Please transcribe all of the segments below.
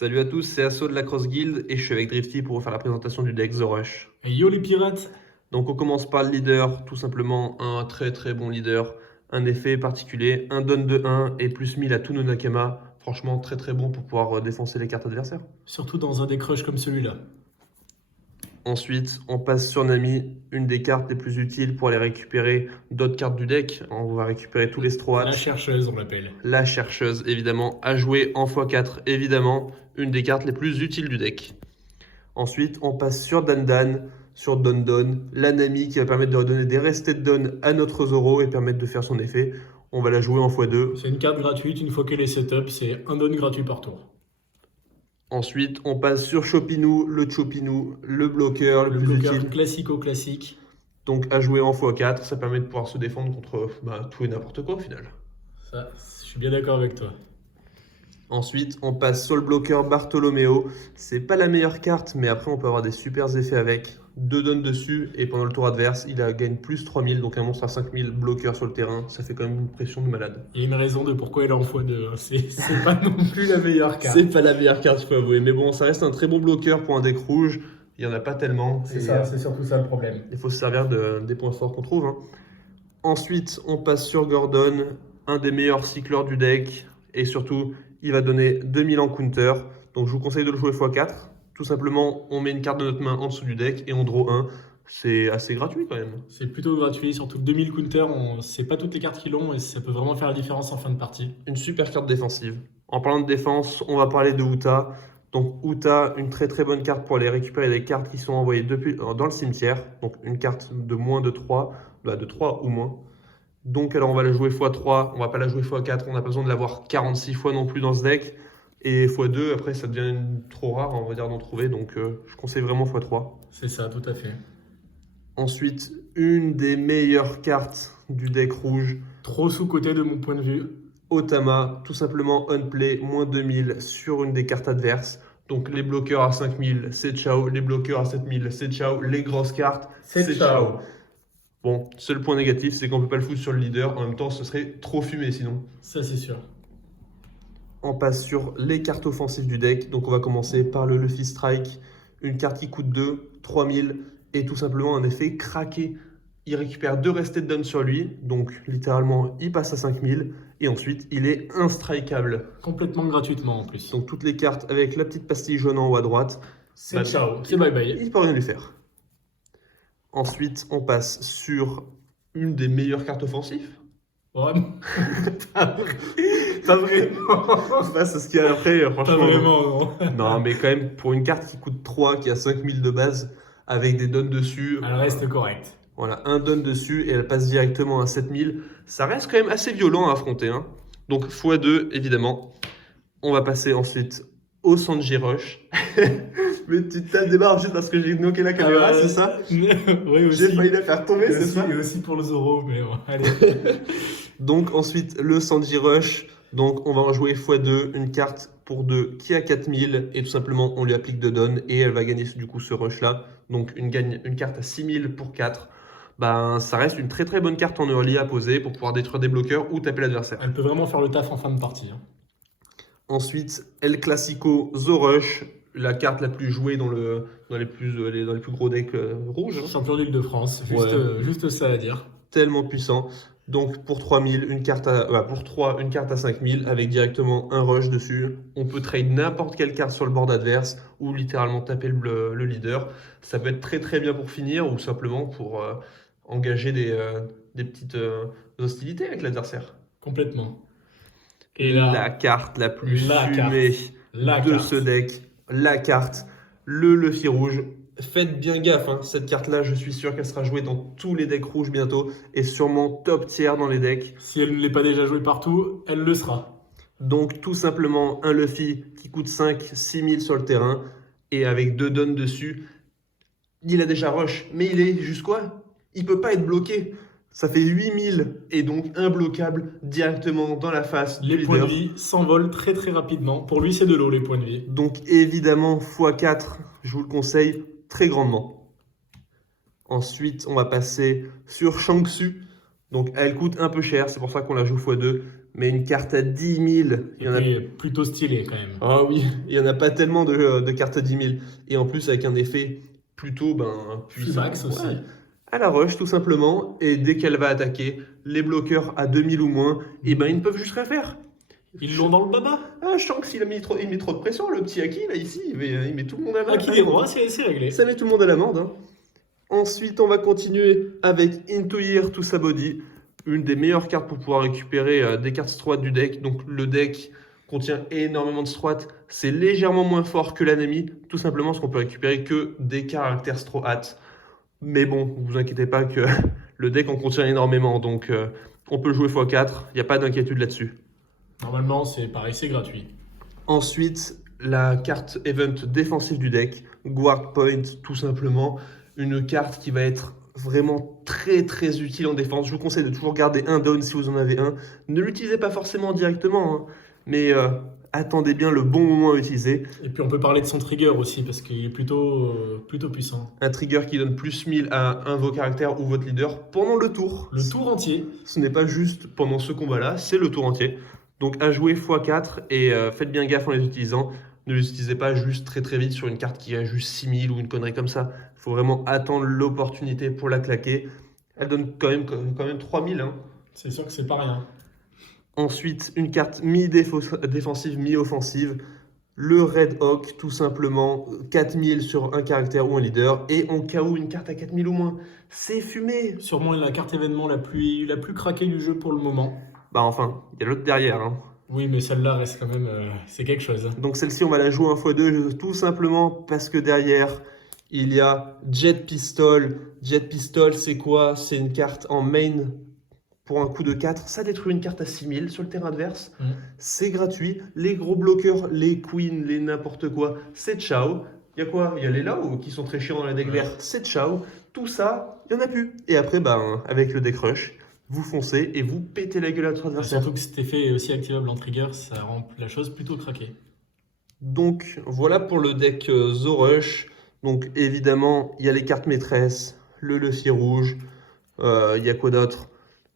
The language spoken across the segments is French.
Salut à tous, c'est Asso de la Cross Guild et je suis avec Drifty pour vous faire la présentation du deck The Rush. Et yo les pirates! Donc on commence par le leader, tout simplement un très très bon leader, un effet particulier, un don de 1 et plus 1000 à tous nos Nakama. Franchement très très bon pour pouvoir défoncer les cartes adversaires. Surtout dans un deck rush comme celui-là. Ensuite, on passe sur Nami, une des cartes les plus utiles pour aller récupérer d'autres cartes du deck. On va récupérer tous les Strohats. La chercheuse, on l'appelle. La chercheuse, évidemment, à jouer en x4, évidemment, une des cartes les plus utiles du deck. Ensuite, on passe sur Dandan, sur Don, la Nami qui va permettre de redonner des rested Don à notre Zoro et permettre de faire son effet. On va la jouer en x2. C'est une carte gratuite, une fois qu'elle est setup, c'est un don gratuit par tour. Ensuite, on passe sur Chopinou, le bloqueur le Le plus bloqueur utile. classico-classique. Donc à jouer en x4, ça permet de pouvoir se défendre contre tout et n'importe quoi au final. Ça, je suis bien d'accord avec toi. Ensuite, on passe sur le bloqueur Bartolomeo. C'est pas la meilleure carte, mais après on peut avoir des super effets avec. 2 dons dessus, et pendant le tour adverse, il gagne plus 3000, donc un monstre à 5000 bloqueur sur le terrain. Ça fait quand même une pression de malade. Il y a une raison de pourquoi elle est en x2. Hein. C'est pas non plus la meilleure carte. C'est pas la meilleure carte, il faut avouer. Mais bon, ça reste un très bon bloqueur pour un deck rouge. Il n'y en a pas tellement. C'est ça, c'est surtout ça le problème. Il faut se servir des points forts qu'on trouve. Hein. Ensuite, on passe sur Gordon, un des meilleurs cycleurs du deck. Et surtout, il va donner 2000 en counter. Donc je vous conseille de le jouer x4. Tout simplement, on met une carte de notre main en dessous du deck et on draw 1. C'est assez gratuit quand même. C'est plutôt gratuit, surtout que 2000 counter, c'est pas toutes les cartes qui l'ont et ça peut vraiment faire la différence en fin de partie. Une super carte défensive. En parlant de défense, on va parler de Uta. Donc Uta, une très très bonne carte pour aller récupérer des cartes qui sont envoyées dans le cimetière. Donc une carte de moins de 3, de 3 ou moins. Donc alors on va la jouer x3, on va pas la jouer x4, on n'a pas besoin de l'avoir 46 fois non plus dans ce deck. Et x2, après ça devient trop rare, on va dire, d'en trouver, donc je conseille vraiment x3. C'est ça, tout à fait. Ensuite, une des meilleures cartes du deck rouge, Trop sous-côté de mon point de vue. Otama, tout simplement on play, moins 2000 sur une des cartes adverses. Donc les bloqueurs à 5000, c'est ciao, les bloqueurs à 7000, c'est ciao, les grosses cartes, c'est ciao. Bon, seul point négatif, c'est qu'on peut pas le foutre sur le leader, en même temps ce serait trop fumé sinon. Ça, c'est sûr. On passe sur les cartes offensives du deck. Donc on va commencer par le Luffy Strike, une carte qui coûte 2, 3000 et tout simplement un effet craqué. Il récupère 2 rested down sur lui, donc littéralement il passe à 5000 et ensuite il est instrikeable. Complètement gratuitement en plus. Donc toutes les cartes avec la petite pastille jaune en haut à droite, C'est ciao, c'est bye bye. il peut rien lui faire. Ensuite on passe sur une des meilleures cartes offensives. Vraiment. Pas vraiment. Face à ce qu'il y a après, Pas franchement. vraiment, non. Non, mais quand même, pour une carte qui coûte 3, qui a 5000 de base, avec des dons dessus. Elle reste correcte. Voilà, un don dessus et elle passe directement à 7000. Ça reste quand même assez violent à affronter. Hein. Donc x2, évidemment. On va passer ensuite au Sanji Rush. Mais tu te débarres juste parce que j'ai knocké la caméra, c'est ça? Oui, aussi. J'ai failli la faire tomber, c'est ça? Et aussi pour le Zoro, mais bon, allez. Donc ensuite, le Sanji Rush. Donc on va en jouer x2, une carte pour 2 qui a 4000 et tout simplement on lui applique 2 dons et elle va gagner du coup ce rush là. Donc une carte à 6000 pour 4. Ben, ça reste une très très bonne carte en early à poser pour pouvoir détruire des bloqueurs ou taper l'adversaire. Elle peut vraiment faire le taf en fin de partie. Hein. Ensuite, El Clasico, The Rush, la carte la plus jouée dans les plus gros decks rouges. Hein. Champion d'Île-de-France, juste ça à dire. Tellement puissant. Donc pour 3000, pour 3, une carte à 5000 avec directement un rush dessus. On peut trade n'importe quelle carte sur le board adverse ou littéralement taper le leader. Ça peut être très très bien pour finir ou simplement pour engager des petites hostilités avec l'adversaire. Complètement. Et là, la carte la plus la fumée carte. de ce deck, la carte, le Luffy rouge. Faites bien gaffe, hein. Cette carte-là, je suis sûr qu'elle sera jouée dans tous les decks rouges bientôt et sûrement top tier dans les decks. Si elle ne l'est pas déjà jouée partout, elle le sera. Donc tout simplement un Luffy qui coûte 5, 6000 sur le terrain et avec 2 dons dessus. Il a déjà rush, mais il est juste quoi? Il peut pas être bloqué. Ça fait 8000 et donc imbloquable directement dans la face du Les points de leader. vie s'envolent très très rapidement. Pour lui, c'est de l'eau, les points de vie. Donc évidemment, x4, je vous le conseille très grandement. Ensuite, on va passer sur Shang-Tsu. Donc elle coûte un peu cher, c'est pour ça qu'on la joue x2. mais une carte à 10 000, il y en a... Et plutôt stylé quand même. Ah oui, il n'y en a pas tellement de cartes à 10 000. Et en plus, avec un effet plutôt puissant. Max aussi. Ouais. À la rush, tout simplement. Et dès qu'elle va attaquer, les bloqueurs à 2000 ou moins, et ben ils ne peuvent juste rien faire. Ils l'ont dans le baba. Ah, je sens qu'il il met trop de pression, le petit Aki, là, ici. Il met tout le monde à Aki des rois, c'est réglé. Ça met tout le monde à l'amende. Hein. Ensuite, on va continuer avec Into Year to Sabody, une des meilleures cartes pour pouvoir récupérer des cartes strat du deck. Donc le deck contient énormément de strat. C'est légèrement moins fort que l'ennemi, tout simplement parce qu'on peut récupérer que des caractères strat. Mais bon, vous inquiétez pas que le deck en contient énormément, donc on peut jouer x4, il n'y a pas d'inquiétude là-dessus. Normalement, c'est pareil, c'est gratuit. Ensuite, la carte event défensive du deck, Guard Point, tout simplement. Une carte qui va être vraiment très utile en défense. Je vous conseille de toujours garder un down si vous en avez un. Ne l'utilisez pas forcément directement, hein, mais attendez bien le bon moment à utiliser. Et puis on peut parler de son trigger aussi, parce qu'il est plutôt puissant. Un trigger qui donne plus 1000 à un de vos caractères ou votre leader pendant le tour. Le tour entier. Ce n'est pas juste pendant ce combat-là, c'est le tour entier. Donc à jouer x4 et faites bien gaffe en les utilisant. Ne les utilisez pas juste très vite sur une carte qui a juste 6000 ou une connerie comme ça. Il faut vraiment attendre l'opportunité pour la claquer. Elle donne quand même 3000. Hein. C'est sûr que c'est pas rien. Ensuite, une carte mi-défensive, mi-offensive. Le Red Hawk, tout simplement, 4000 sur un caractère ou un leader. Et en cas où une carte à 4000 ou moins, c'est fumé. Sûrement la carte événement la plus craquée du jeu pour le moment. Bah enfin, il y a l'autre derrière. Hein. Oui, mais celle-là reste quand même, c'est quelque chose. Donc celle-ci, on va la jouer en x2, tout simplement parce que derrière, il y a Jet Pistol. Jet Pistol, c'est quoi? C'est une carte en main pour un coup de 4. Ça détruit une carte à 6000 sur le terrain adverse. C'est gratuit. Les gros bloqueurs, les queens, les n'importe quoi, c'est ciao. Il y a quoi? Il y a les Lao qui sont très chiants dans les decks verts, c'est ciao. Tout ça, il n'y en a plus. Et après, avec le deck rush, vous foncez et vous pétez la gueule à votre adversaire. Surtout que cet effet est aussi activable en trigger, ça rend la chose plutôt craquée. Donc voilà pour le deck The Rush. Donc évidemment, il y a les cartes maîtresses, le Luffy rouge, il y a quoi d'autre?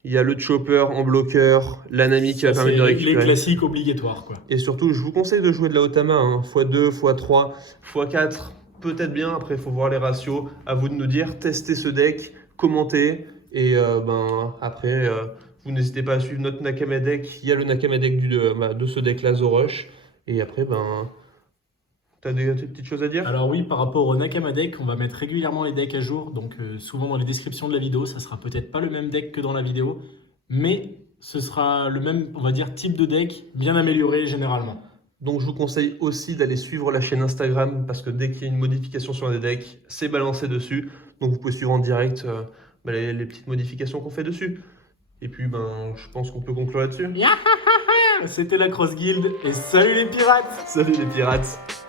Il y a le Chopper en bloqueur, l'Anami qui va permettre de récupérer. Les classiques obligatoires, quoi. Et surtout, je vous conseille de jouer de la Otama, hein, x2, x3, x4, peut-être bien. Après, il faut voir les ratios. À vous de nous dire, testez ce deck, commentez. Et après, vous n'hésitez pas à suivre notre Nakama deck. Il y a le Nakama deck de ce deck-là, The Rush. Et après, t'as des petites choses à dire? Alors oui, par rapport au Nakama deck, on va mettre régulièrement les decks à jour. Donc souvent dans les descriptions de la vidéo, ça sera peut-être pas le même deck que dans la vidéo. Mais ce sera le même, on va dire, type de deck, bien amélioré généralement. Donc je vous conseille aussi d'aller suivre la chaîne Instagram. Parce que dès qu'il y a une modification sur un des decks, c'est balancé dessus. Donc vous pouvez suivre en direct les petites modifications qu'on fait dessus. Et puis, je pense qu'on peut conclure là-dessus. C'était la Cross Guild et salut les pirates! Salut les pirates!